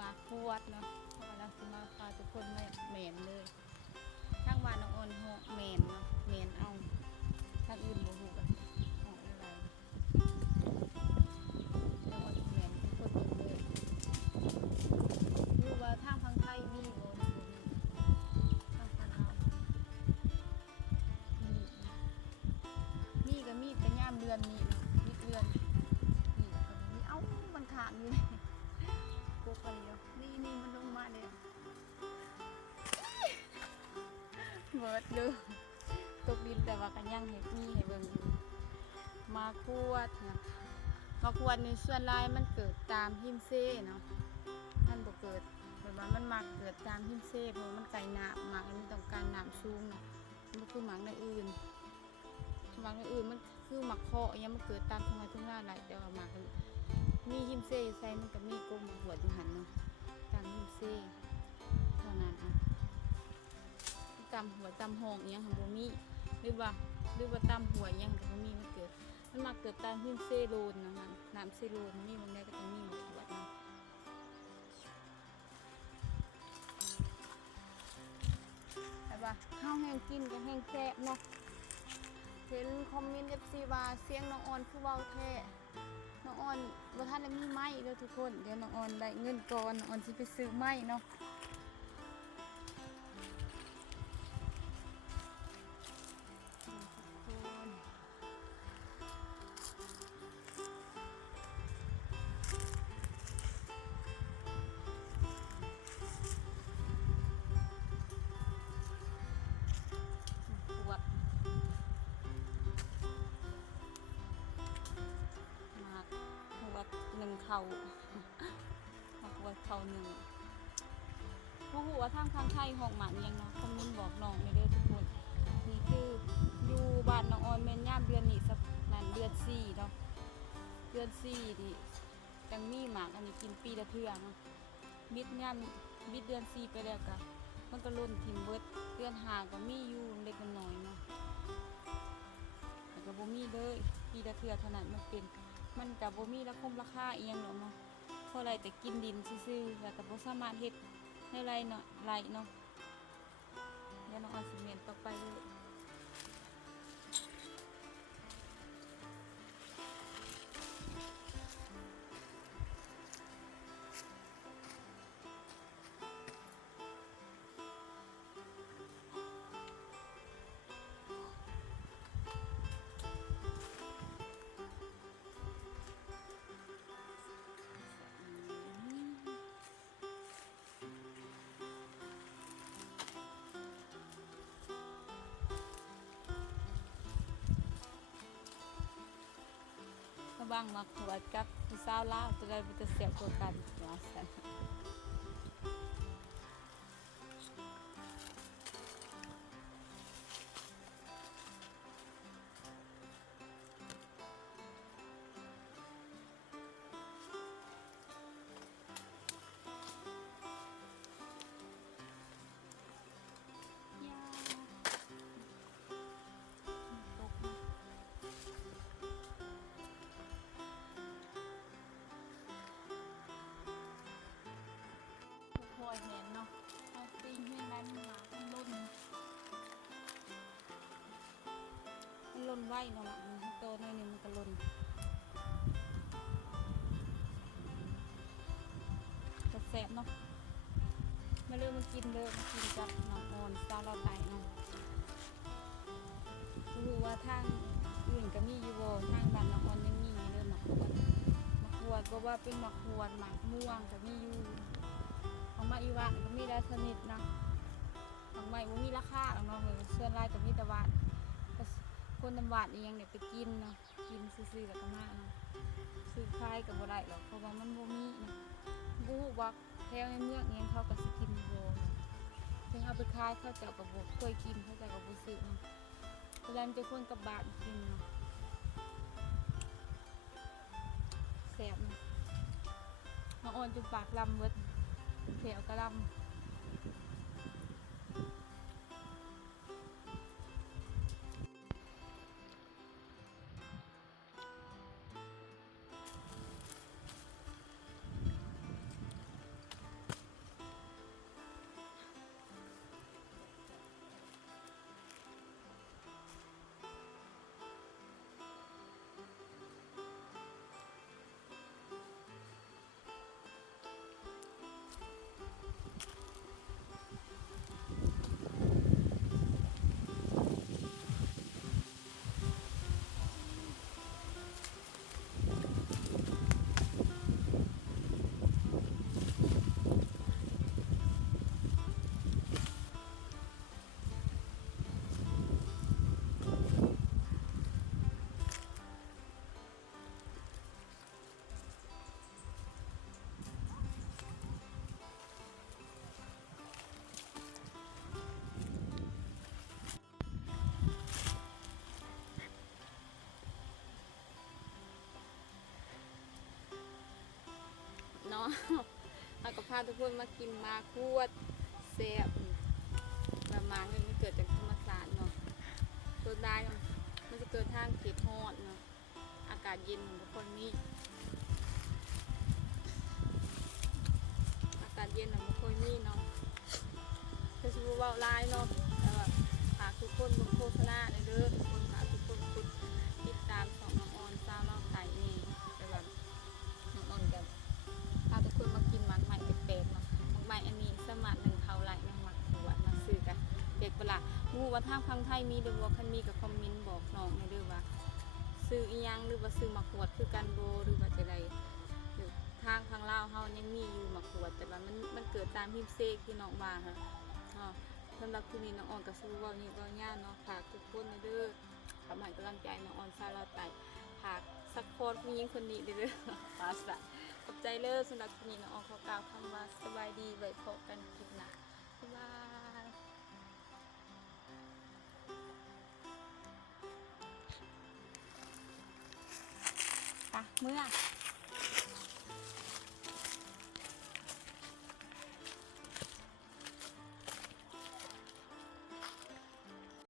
มาควดเนาะเพราะว่าเราสิมาพาทุกคนไม่เหม็นเลยทั้งบ้านน้องออนเหาะเหม็นเนาะเหม็นเอาทางอื่นบ่ฮู้กันเหาะอะไรแล้วว่าเหม็นทุกคนเบิ่งเลยรู้ว่าทางฝั่งไทยมีบ่นะบ่มีทางฝั่งลาวมีก็มีแต่ยามเดือนนี้เนาะมีเดือนนี่ก็บ่มีเอ้ามันข้างอยู่นี่กกกันเดียวนี่มันลงมาเนี่ยเบิดเลยตกดินแต่ว่ากันยังเห็ดมีให้เบิ่งอยู่มาควดเนี่ยมาควดในส่วนลายมันเกิดตามหิมเซ่เนาะท่านบอกเกิดแบบว่ามันมาเกิดตามหิมเซ่เพราะมันไก่หนาหมากมันต้องการน้ำสูงเนาะมันคือหมากในอื่นหมากในอื่นมันคือหมากเคาะยังมันเกิดตามทุ่งไร่ทุ่งนาไหลแต่ว่าหมากมีหิมเซ่อยู่ใส่มันก็มีกลมหัวอยู่หันเนาะตามหิมเซ่เท่านั้นอ่ะตามหัวตามห้องยังของบ่มีหรือว่าตามหัวยังของบ่มีมันมาเกิดตามหิมเซ่โลนนะมันน้ำเซโลนมีบางแดก็ต้องมีหมกหัวนะแต่ว่าข้าวแห้งกินก็แห้งแซ่บเนาะเห็นคอมเมนต์ FC ว่าเสียงน้องออนคือเว้าแท้น้องออนบ่ทันได้มีไม้เด้อทุกคนเดี๋ยวน้องออนได้เงินก่อนน้องออนสิไปซื้อไม้เนาะหนึ่งเข่ามาขวดเข่าหนึ่งผู้หัวทางไทยห้องหมันยังเนาะคอมเมนต์บอกน้องไม่ได้ทุกคนนี่คืออยู่บ้านน้องออนเมนย่ามเดือนนี้สักนั้นเดือน4เนาะเดือน4ดิจังมีหมากอันนี้กินปีละเทื่อเนาะมิดย่ามมิดเดือน4ไปแล้วก็มันก็ล่นทิมเบิดเดือน5ก็มีอยู่เล็กน้อยเนาะแต่ก็บ่มีเลยปีละเทื่อเท่านั้นมันกับบ่มีราคาเอียงหรอกเนาะเพราะอะไรแต่กินดินซื่อๆแล้วก็บ่สามารถเฮ็ดให้ไรเนาะเนาะเดี๋ยวน้องเอาซีเมนต์ต่อไปเลยระวังมาขวดกับผู้สาวลาวจะได้บ่จะเสียบตัวกันว่าซั่นพอเห็นเนาะเอาปิ้งให้ได้มันมามันล่นไว้เนาะมันโตหน่อยนึงมันก็ล่นจะแสบเนาะมาเริ่มมากินกับน้องออนซาลาไตเนาะรู้ว่าทางอื่นก็มีอยู่บ่ทางบ้านน้องออนยังมีเริ่มมาขวดก็ว่าเป็นหมากขวดหมากม่วงก็มีอยู่ของมาอีวานก็มีได้ชนิดนะของใหม่ว่ามีราคาเนาะเลยเสื้อลายกับมีตะวันคนตำวันเองเนี่ยไปกินเนาะกินซื้อๆกับกระมาเนาะซื้อคายกับบ่ได้หรอกเพราะว่ามันบ่มีนะบู๊ว่าแถวในเมืองเองเขาก็สิกินบ่ถึงเอาไปคายเขาจะกับบ่เคยกินเขาจะกับบ่ซื้อเนาะเพราะฉะนั้นจะคนกับบาทกินเนาะแซ่บเนาะน้องอ่อนจุปากลำเบิดแถวกระลำ เอากับพาทุกคนมากินมาควดแซ่บประมาณนี้มันเกิดจากธรรมชาติเนาะตัวได้มันจะเกิดทางเขตฮอดเนาะอากาศเย็นของทุกคนนี่อากาศเย็นของทุกคนนี่เนาะจะชูว่าลายเนาะแต่ว่าหากทุกคนบนโฆษณาเด้อทุกคนหากทุกคนติดตามของน้องออนซาวน้องไก่นี่แต่แบบน้องออนกับพาทุกคนมากินหมักใหม่แปลกๆเนาะหมักใหม่อันนี้สมัครหนึ่งเขาไหลนะหมักหัวมาซื้อกันเด็กเวลางูว่าทางพังไทยมีเดือว่าคันมีกับคอมเมนต์บอกน้องในเด้อว่าซื้ออียังหรือว่าซื้อหมักหัวคือกันโบหรือว่าจะใดทางพังลาวเฮายังมีอยู่หมักหัวแต่ว่ามันเกิดตามฮิมเซกที่น้องว่าค่ะสำหรับคืนนี้น้องออนกับซูเวอร์นี่ก็ง่ายเนาะฝากทุกคนในเด้อทำให้กำลังใจน้องออนซาลาไตฝากซัพพอร์ตผู้หญิงคนนี้เด้อภาษาขอบใจเลยสำหรับคืนนี้น้องออนขอกล่าวคำว่าสบายดีไว้พบกันคลิปหน้าบ๊ายบายไปเมื่อ